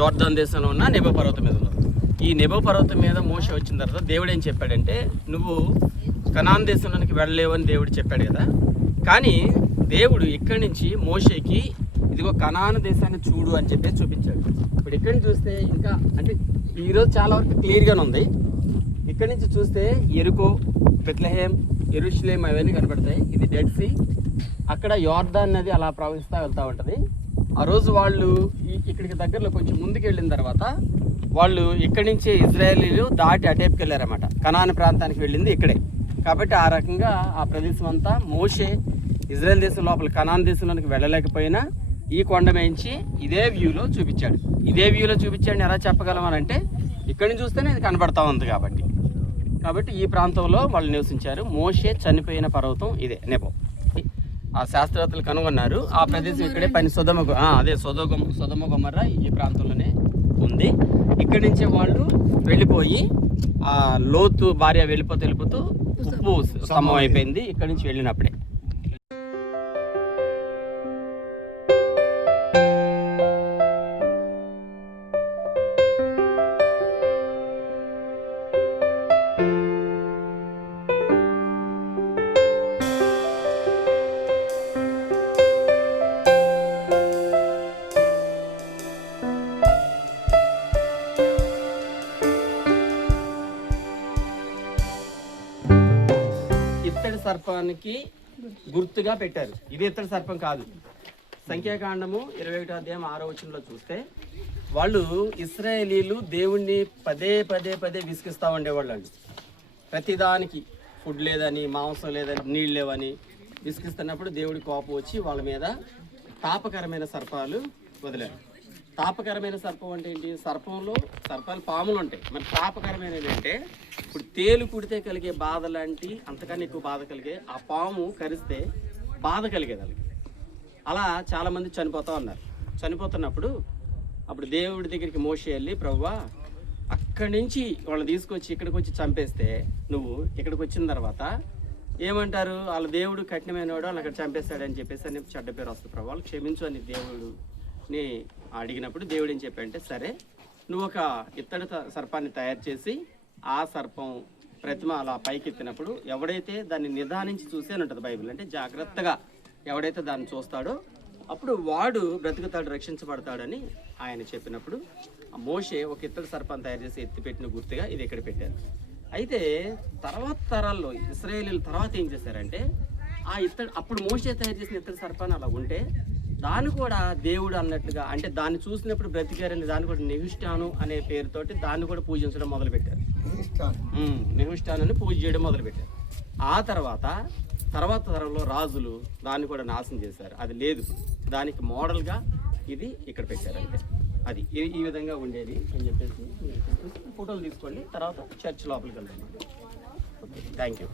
Jordan దేశంలో ఉన్న Nebo పర్వతం మీద ఉన్నారు. ఈ నెబో పర్వతం మీద మోషే వచ్చిన తర్వాత దేవుడు ఏం చెప్పాడంటే, నువ్వు కనాన్ దేశంలోనికి వెళ్ళలేవు అని దేవుడు చెప్పాడు కదా. కానీ దేవుడు ఇక్కడి నుంచి మోషేకి ఇదిగో కనాన్ దేశాన్ని చూడు అని చెప్పేసి చూపించాడు. ఇప్పుడు ఇక్కడి నుంచి చూస్తే ఇంకా అంటే ఈరోజు చాలా వరకు క్లియర్గానే ఉంది. ఇక్కడి నుంచి చూస్తే ఎరుకో, బెత్లెహేమ్, యెరూషలేం అవన్నీ కనపడతాయి. ఇది డెడ్ సీ. అక్కడ యోర్దాన్ నది అలా ప్రవహిస్తూ వెళ్తూ ఉంటుంది. ఆ రోజు వాళ్ళు ఇక్కడికి దగ్గరలో కొంచెం ముందుకు వెళ్ళిన తర్వాత వాళ్ళు ఇక్కడి నుంచే ఇజ్రాయేలీలు దాటి అటేపుకి వెళ్ళారన్నమాట. కనాన్ ప్రాంతానికి వెళ్ళింది ఇక్కడే. కాబట్టి ఆ రకంగా ఆ ప్రదేశం అంతా మోషే ఇజ్రాయెల్ దేశం లోపల కనాన్ దేశంలోనికి వెళ్ళలేకపోయినా ఈ కొండ మేంచి ఇదే వ్యూలో చూపించాడు. ఇదే వ్యూలో చూపించాడని ఎలా చెప్పగలమనంటే ఇక్కడి నుంచి చూస్తేనే ఇది కనబడతా ఉంది కాబట్టి ఈ ప్రాంతంలో వాళ్ళు నివసించారు. మోషే చనిపోయిన పర్వతం ఇదే నెబో. ఆ శాస్త్రవేత్తలు కనుగొన్నారు. ఆ ప్రదేశం ఇక్కడే సొదొమ గొమొర్రా ఈ ప్రాంతంలోనే ఉంది. ఇక్కడి నుంచే వాళ్ళు వెళ్ళిపోయి ఆ లోతు భార్య వెళ్ళిపోతూ ఉప్పు స్తంభం అయిపోయింది ఇక్కడి నుంచి వెళ్ళినప్పుడే. ఇత్తడి సర్పానికి గుర్తుగా పెట్టారు. ఇది ఇత్తడి సర్పం కాదు. సంఖ్యాకాండము 21వ అధ్యాయం 6వ వచనంలో చూస్తే వాళ్ళు ఇశ్రాయేలీలు దేవుణ్ణి పదే విసిగిస్తూ ఉండేవాళ్ళు అండి. ప్రతిదానికి ఫుడ్ లేదని, మాంసం లేదని, నీళ్ళు లేవని విసిగిస్తున్నప్పుడు దేవుడి కోపం వచ్చి వాళ్ళ మీద తాపకరమైన సర్పాలు వదిలారు. తాపకరమైన సర్పం అంటే ఏంటి? సర్పాలు పాములు ఉంటాయి. మరి తాపకరమైనది అంటే ఇప్పుడు తేలు కుడితే కలిగే బాధ లాంటి అంతకన్నా ఎక్కువ బాధ కలిగే ఆ పాము కరిస్తే బాధ కలిగేది వాళ్ళకి. అలా చాలామంది చనిపోతూ ఉన్నారు. చనిపోతున్నప్పుడు అప్పుడు దేవుడి దగ్గరికి మోషే వెళ్ళి, ప్రభువా అక్కడి నుంచి వాళ్ళని తీసుకొచ్చి ఇక్కడికి వచ్చి చంపేస్తే నువ్వు ఇక్కడికి వచ్చిన తర్వాత ఏమంటారు? వాళ్ళ దేవుడు కఠినమైన వాడు, వాళ్ళు అక్కడ చంపేస్తాడని చెప్పేసి అని చెడ్డ పేరు వస్తుంది. ప్రభు వాళ్ళు క్షమించు అని దేవుడిని అడిగినప్పుడు దేవుడు ఏం చెప్పాడంటే, సరే నువ్వు ఒక ఇత్తడి సర్పాన్ని తయారు చేసి ఆ సర్పం ప్రతిమ అలా పైకెత్తినప్పుడు ఎవడైతే దాన్ని నిదానించి చూసి అని ఉంటుంది బైబిల్. అంటే జాగ్రత్తగా ఎవడైతే దాన్ని చూస్తాడో అప్పుడు వాడు బ్రతుకుతాడు, రక్షించబడతాడని ఆయన చెప్పినప్పుడు ఆ మోషే ఒక ఇత్తడి సర్పాన్ని తయారు చేసి ఎత్తిపెట్టిన గుర్తుగా ఇది ఇక్కడ పెట్టారు. అయితే తర్వాత తరాల్లో ఇశ్రాయేలీల తర్వాత ఏం చేశారంటే ఆ అప్పుడు మోషే తయారు చేసిన ఇత్తడి సర్పాన్ని అలా ఉంటే దాన్ని కూడా దేవుడు అన్నట్టుగా, అంటే దాన్ని చూసినప్పుడు బ్రతికారని దాన్ని కూడా నెహుష్టాను అనే పేరుతోటి దాన్ని కూడా పూజించడం మొదలుపెట్టారు. నెహుష్టాను పూజ చేయడం మొదలుపెట్టారు. ఆ తర్వాత తరంలో రాజులు దాన్ని కూడా నాశనం చేశారు. అది లేదు. దానికి మోడల్గా ఇది ఇక్కడ పెట్టారంటే అది ఈ విధంగా ఉండేది అని చెప్పేసి ఫోటోలు తీసుకోండి. తర్వాత చర్చ్ లోపలికి వెళ్తాం. Okay, thank you.